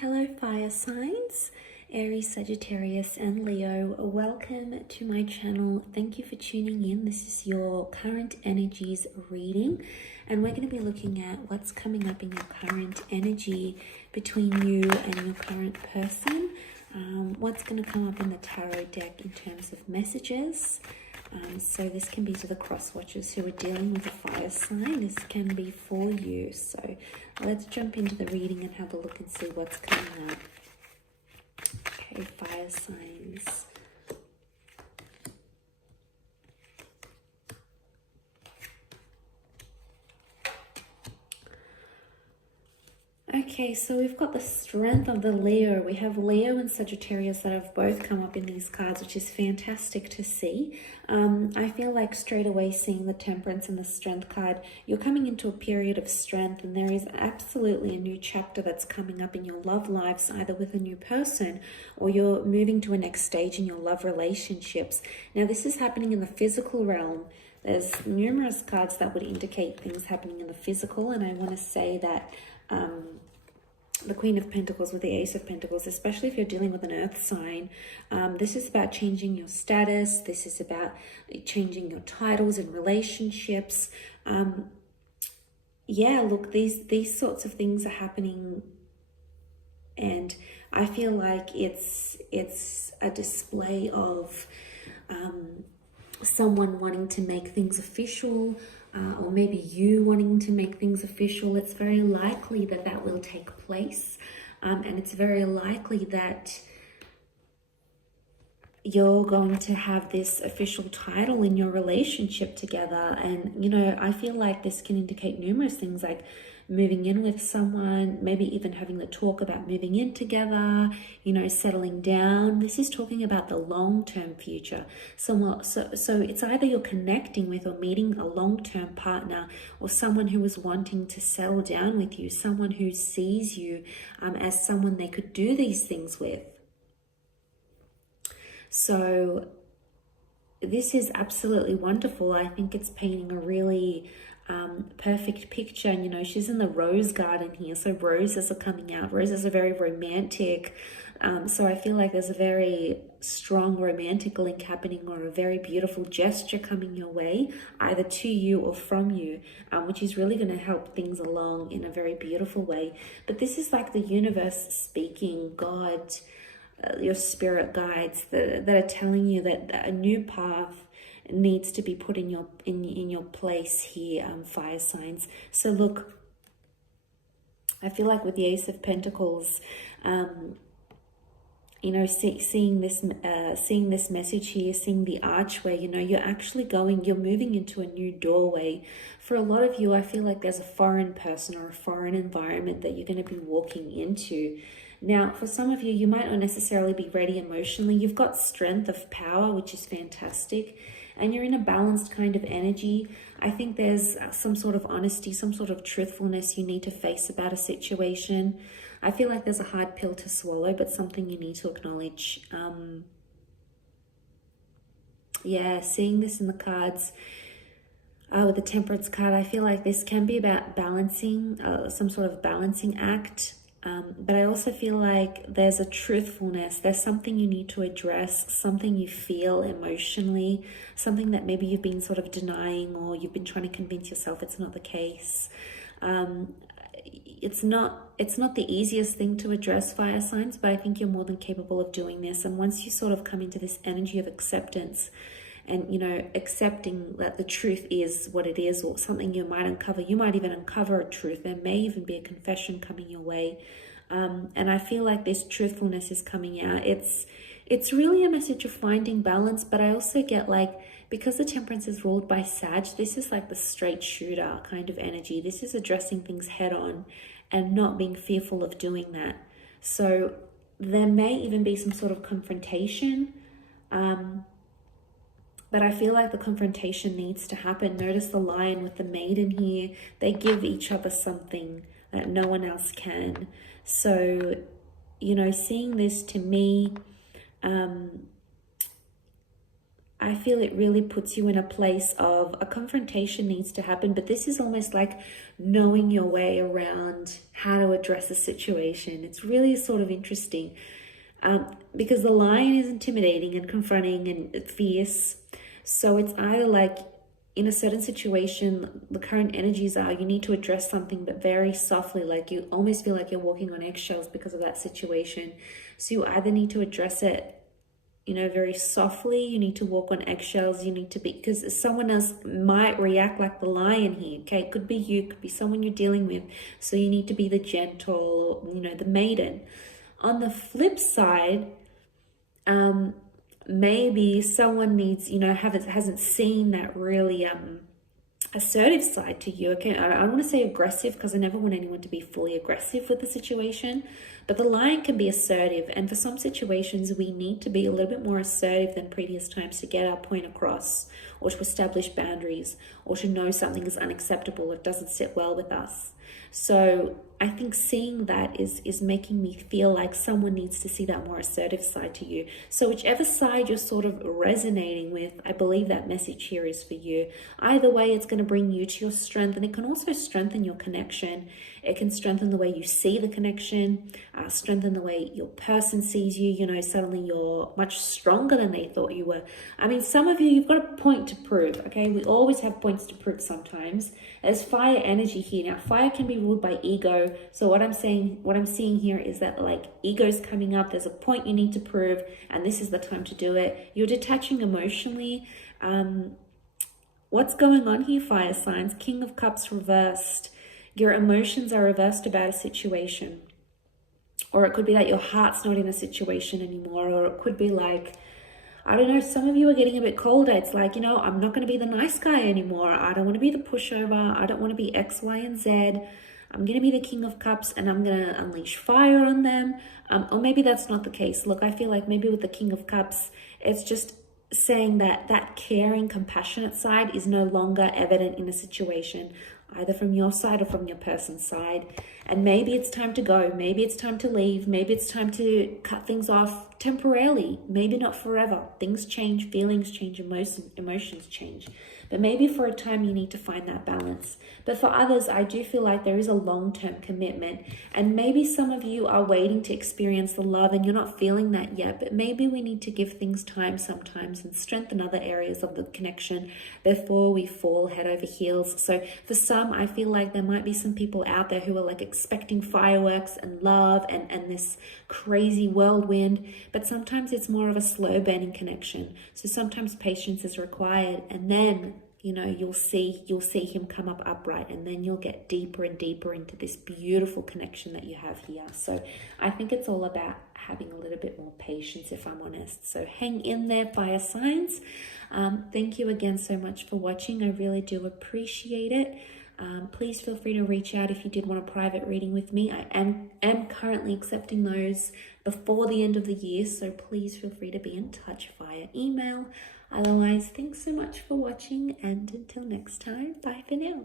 Hello fire signs, Aries, Sagittarius and Leo. Welcome to my channel. Thank you for tuning in. This is your current energies reading and we're going to be looking at what's coming up in your current energy between you and your current person. What's going to come up in the tarot deck in terms of messages. So this can be to the cross watchers who are dealing with a fire sign. This can be for you. So let's jump into the reading and have a look and see what's coming up. Okay, fire signs. Okay, so we've got the strength of the Leo. We have Leo and Sagittarius that have both come up in these cards, which is fantastic to see. I feel like straight away seeing the Temperance and the Strength card, you're coming into a period of strength and there is absolutely a new chapter that's coming up in your love lives, either with a new person or you're moving to a next stage in your love relationships. Now, this is happening in the physical realm. There's numerous cards that would indicate things happening in the physical, and I want to say that the Queen of Pentacles with the Ace of Pentacles, especially if you're dealing with an earth sign, this is about changing your status. This is about changing your titles in relationships. Yeah, look, these sorts of things are happening, and I feel like it's a display of someone wanting to make things official, or maybe you wanting to make things official. It's very likely that that will take place, and it's very likely that you're going to have this official title in your relationship together. And you know, I feel like this can indicate numerous things, like moving in with someone, maybe even having the talk about moving in together, you know, settling down. This is talking about the long-term future. So it's either you're connecting with or meeting a long-term partner, or someone who is wanting to settle down with you, someone who sees you as someone they could do these things with. So this is absolutely wonderful. I think it's painting a really perfect picture. And you know, she's in the rose garden here, so roses are coming out. Roses are very romantic, so I feel like there's a very strong romantic link happening, or a very beautiful gesture coming your way, either to you or from you, which is really going to help things along in a very beautiful way. But this is like the universe speaking, God, your spirit guides that are telling you that a new path needs to be put in your place here, fire signs. So look, I feel like with the Ace of Pentacles, you know, seeing this message here, seeing the archway, you know, you're moving into a new doorway. For a lot of you, I feel like there's a foreign person or a foreign environment that you're going to be walking into. Now, for some of you, you might not necessarily be ready emotionally. You've got strength of power, which is fantastic, and you're in a balanced kind of energy. I think there's some sort of honesty, some sort of truthfulness you need to face about a situation. I feel like there's a hard pill to swallow, but something you need to acknowledge. Yeah, seeing this in the cards, with the Temperance card, I feel like this can be about balancing, some sort of balancing act. But I also feel like there's a truthfulness. There's something you need to address, something you feel emotionally, something that maybe you've been sort of denying, or you've been trying to convince yourself it's not the case. It's not the easiest thing to address, fire signs, but I think you're more than capable of doing this. And once you sort of come into this energy of acceptance, and you know, accepting that the truth is what it is, or something you might uncover. You might even uncover a truth. There may even be a confession coming your way. And I feel like this truthfulness is coming out. It's really a message of finding balance, but I also get like, because the Temperance is ruled by Sag, this is like the straight shooter kind of energy. This is addressing things head on and not being fearful of doing that. So there may even be some sort of confrontation, but I feel like the confrontation needs to happen. Notice the Lion with the Maiden here. They give each other something that no one else can. So, you know, seeing this to me, I feel it really puts you in a place of a confrontation needs to happen, but this is almost like knowing your way around how to address a situation. It's really sort of interesting because the lion is intimidating and confronting and fierce. So it's either like in a certain situation, the current energies are you need to address something, but very softly, like you almost feel like you're walking on eggshells because of that situation. So you either need to address it, you know, very softly, you need to walk on eggshells, you need to be, because someone else might react like the lion here, okay? It could be you, it could be someone you're dealing with. So you need to be the gentle, you know, the maiden. On the flip side, maybe someone needs, you know, hasn't seen that really assertive side to you. Okay, I don't want to say aggressive because I never want anyone to be fully aggressive with the situation, but the lion can be assertive, and for some situations we need to be a little bit more assertive than previous times to get our point across, or to establish boundaries, or to know something is unacceptable, it doesn't sit well with us. So I think seeing that is making me feel like someone needs to see that more assertive side to you. So whichever side you're sort of resonating with, I believe that message here is for you. Either way, it's going to bring you to your strength, and it can also strengthen your connection. It can strengthen the way you see the connection, strengthen the way your person sees you. You know, suddenly you're much stronger than they thought you were. I mean, some of you, you've got a point to prove, okay? We always have points to prove sometimes. There's fire energy here. Now, fire can be ruled by ego. So what I'm seeing here is that like ego's coming up. There's a point you need to prove, and this is the time to do it. You're detaching emotionally. What's going on here, fire signs? King of Cups reversed. Your emotions are reversed about a situation. Or it could be that your heart's not in a situation anymore. Or it could be like, I don't know, some of you are getting a bit colder. It's like, you know, I'm not going to be the nice guy anymore. I don't want to be the pushover. I don't want to be X, Y, and Z. I'm going to be the King of Cups, and I'm going to unleash fire on them. Or maybe that's not the case. Look, I feel like maybe with the King of Cups, it's just saying that that caring, compassionate side is no longer evident in a situation, either from your side or from your person's side. And maybe it's time to go. Maybe it's time to leave. Maybe it's time to cut things off temporarily. Maybe not forever. Things change, feelings change, emotions change. But maybe for a time you need to find that balance. But for others, I do feel like there is a long-term commitment. And maybe some of you are waiting to experience the love and you're not feeling that yet. But maybe we need to give things time sometimes and strengthen other areas of the connection before we fall head over heels. So for some, I feel like there might be some people out there who are like expecting fireworks and love and this crazy whirlwind. But sometimes it's more of a slow burning connection. So sometimes patience is required, and then, you know, you'll see him come up upright, and then you'll get deeper and deeper into this beautiful connection that you have here. So I think it's all about having a little bit more patience, if I'm honest. So hang in there, fire signs. Thank you again so much for watching. I really do appreciate it. Please feel free to reach out if you did want a private reading with me. I am currently accepting those before the end of the year, so please feel free to be in touch via email. Otherwise, thanks so much for watching, and until next time, bye for now.